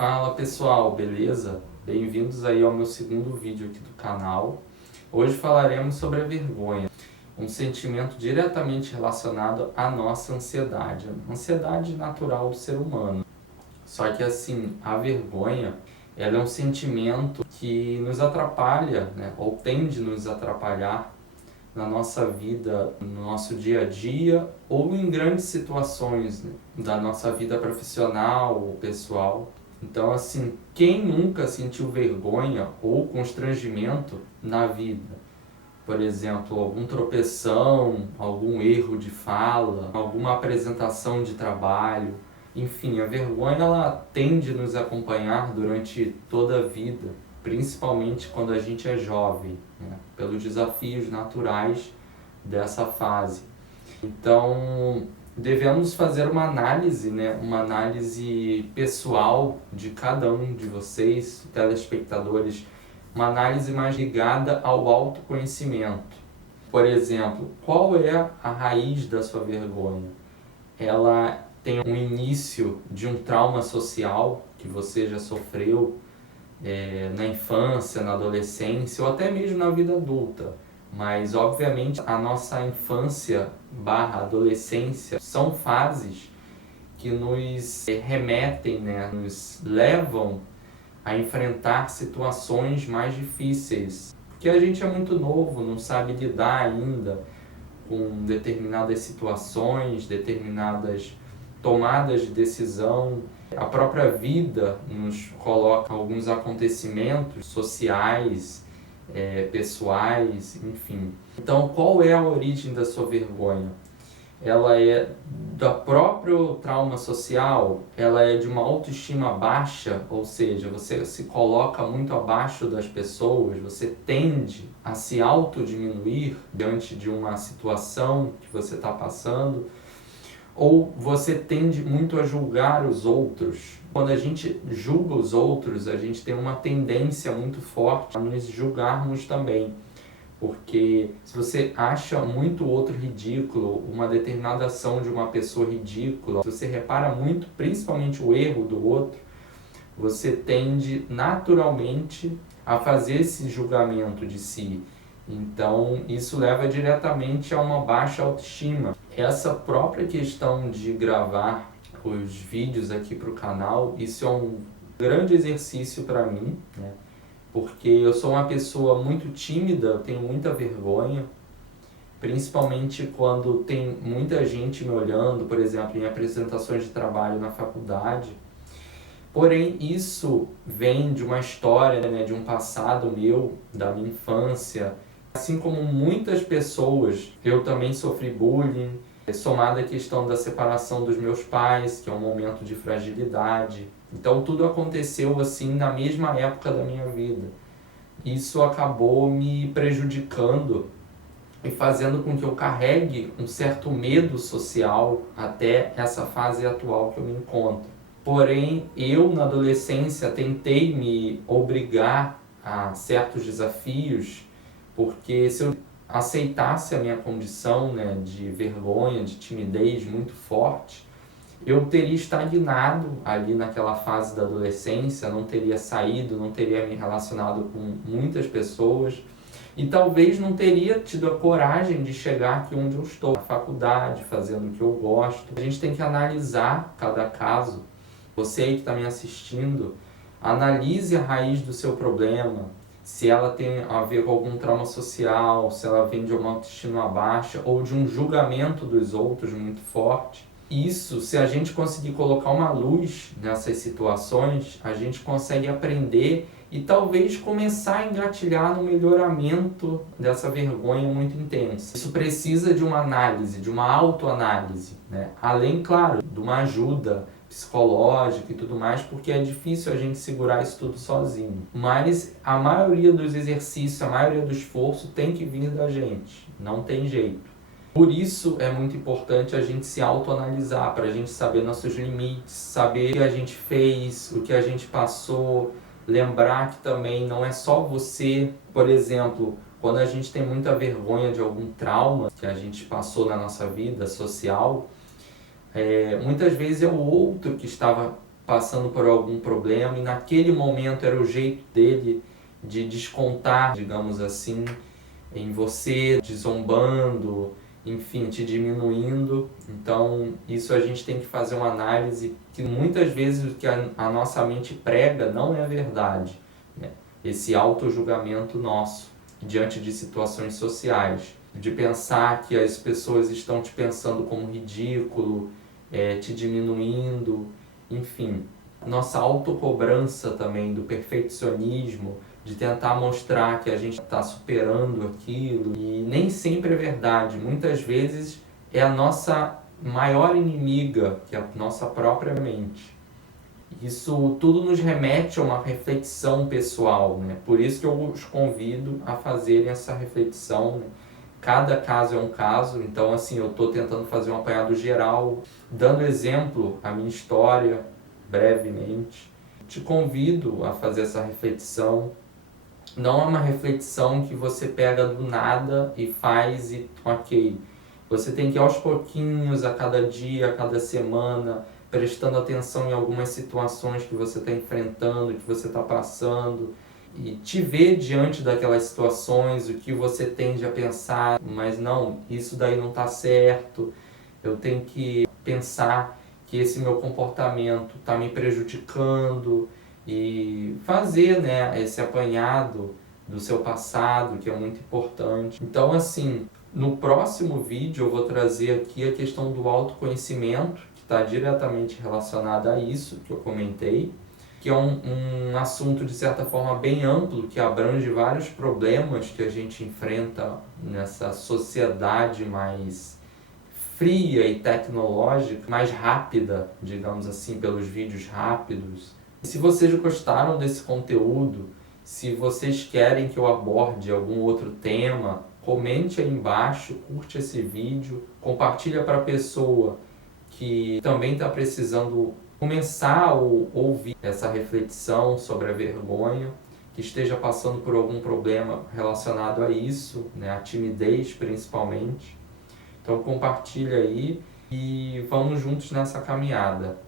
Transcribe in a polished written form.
Fala pessoal, beleza? Bem-vindos aí ao meu segundo vídeo aqui do canal. Hoje falaremos sobre a vergonha, um sentimento diretamente relacionado à nossa ansiedade, a ansiedade natural do ser humano. Só que assim, a vergonha, ela é um sentimento que nos atrapalha, né? Ou tende a nos atrapalhar na nossa vida, no nosso dia a dia ou em grandes situações, né, da nossa vida profissional ou pessoal. Então, assim, quem nunca sentiu vergonha ou constrangimento na vida? Por exemplo, algum tropeção, algum erro de fala, alguma apresentação de trabalho. Enfim, a vergonha ela tende a nos acompanhar durante toda a vida, principalmente quando a gente é jovem, né? Pelos desafios naturais dessa fase. Então, devemos fazer uma análise, né? Uma análise pessoal de cada um de vocês, telespectadores, uma análise mais ligada ao autoconhecimento. Por exemplo, qual é a raiz da sua vergonha? Ela tem um início de um trauma social que você já sofreu na infância, na adolescência ou até mesmo na vida adulta. Mas, obviamente, a nossa infância barra adolescência são fases que nos remetem, né, nos levam a enfrentar situações mais difíceis. Porque a gente é muito novo, não sabe lidar ainda com determinadas situações, determinadas tomadas de decisão. A própria vida nos coloca alguns acontecimentos sociais, pessoais, enfim. Então, qual é a origem da sua vergonha? Ela é do próprio trauma social, ela é de uma autoestima baixa, ou seja, você se coloca muito abaixo das pessoas, você tende a se autodiminuir diante de uma situação que você está passando, ou você tende muito a julgar os outros. Quando a gente julga os outros, a gente tem uma tendência muito forte a nos julgarmos também. Porque se você acha muito outro ridículo, uma determinada ação de uma pessoa ridícula, se você repara muito, principalmente o erro do outro, você tende naturalmente a fazer esse julgamento de si. Então, isso leva diretamente a uma baixa autoestima. Essa própria questão de gravar os vídeos aqui para o canal, isso é um grande exercício para mim, né? Porque eu sou uma pessoa muito tímida, eu tenho muita vergonha, principalmente quando tem muita gente me olhando, por exemplo, em apresentações de trabalho na faculdade. Porém, isso vem de uma história, né, de um passado meu, da minha infância. Assim como muitas pessoas, eu também sofri bullying, somada à questão da separação dos meus pais, que é um momento de fragilidade. Então tudo aconteceu assim na mesma época da minha vida. Isso acabou me prejudicando e fazendo com que eu carregue um certo medo social até essa fase atual que eu me encontro. Porém, eu na adolescência tentei me obrigar a certos desafios, porque se eu aceitasse a minha condição, né, de vergonha, de timidez muito forte, eu teria estagnado ali naquela fase da adolescência, não teria saído, não teria me relacionado com muitas pessoas e talvez não teria tido a coragem de chegar aqui onde eu estou, na faculdade, fazendo o que eu gosto. A gente tem que analisar cada caso. Você aí que está me assistindo, analise a raiz do seu problema, se ela tem a ver com algum trauma social, se ela vem de uma autoestima baixa ou de um julgamento dos outros muito forte. Isso, se a gente conseguir colocar uma luz nessas situações, a gente consegue aprender e talvez começar a engatilhar no melhoramento dessa vergonha muito intensa. Isso precisa de uma análise, de uma autoanálise, né? Além, claro, de uma ajuda psicológica e tudo mais, porque é difícil a gente segurar isso tudo sozinho. Mas a maioria dos exercícios, a maioria do esforço tem que vir da gente, não tem jeito. Por isso é muito importante a gente se autoanalisar, para a gente saber nossos limites, saber o que a gente fez, o que a gente passou, lembrar que também não é só você. Por exemplo, quando a gente tem muita vergonha de algum trauma que a gente passou na nossa vida social, muitas vezes é o outro que estava passando por algum problema e naquele momento era o jeito dele de descontar, digamos assim, em você, te zombando, enfim, te diminuindo. Então, isso a gente tem que fazer uma análise que muitas vezes o que a nossa mente prega não é verdade, né? Esse auto-julgamento nosso diante de situações sociais, de pensar que as pessoas estão te pensando como ridículo, te diminuindo, enfim. Nossa autocobrança também do perfeccionismo, de tentar mostrar que a gente está superando aquilo, e nem sempre é verdade. Muitas vezes é a nossa maior inimiga, que é a nossa própria mente. Isso tudo nos remete a uma reflexão pessoal, né? Por isso que eu os convido a fazerem essa reflexão, né? Cada caso é um caso, então assim, eu estou tentando fazer um apanhado geral, dando exemplo a minha história, brevemente. Te convido a fazer essa reflexão. Não é uma reflexão que você pega do nada e faz e ok. Você tem que ir aos pouquinhos, a cada dia, a cada semana, prestando atenção em algumas situações que você está enfrentando, que você está passando, e te ver diante daquelas situações, o que você tende a pensar, mas não, isso daí não está certo, eu tenho que pensar que esse meu comportamento está me prejudicando, e fazer, né, esse apanhado do seu passado, que é muito importante. Então, assim, no próximo vídeo eu vou trazer aqui a questão do autoconhecimento, que está diretamente relacionada a isso que eu comentei, que é um assunto de certa forma bem amplo, que abrange vários problemas que a gente enfrenta nessa sociedade mais fria e tecnológica, mais rápida, digamos assim, pelos vídeos rápidos. Se vocês gostaram desse conteúdo, se vocês querem que eu aborde algum outro tema, comente aí embaixo, curte esse vídeo, compartilha para a pessoa que também está precisando começar a ouvir essa reflexão sobre a vergonha, que esteja passando por algum problema relacionado a isso, né, a timidez principalmente. Então compartilha aí e vamos juntos nessa caminhada.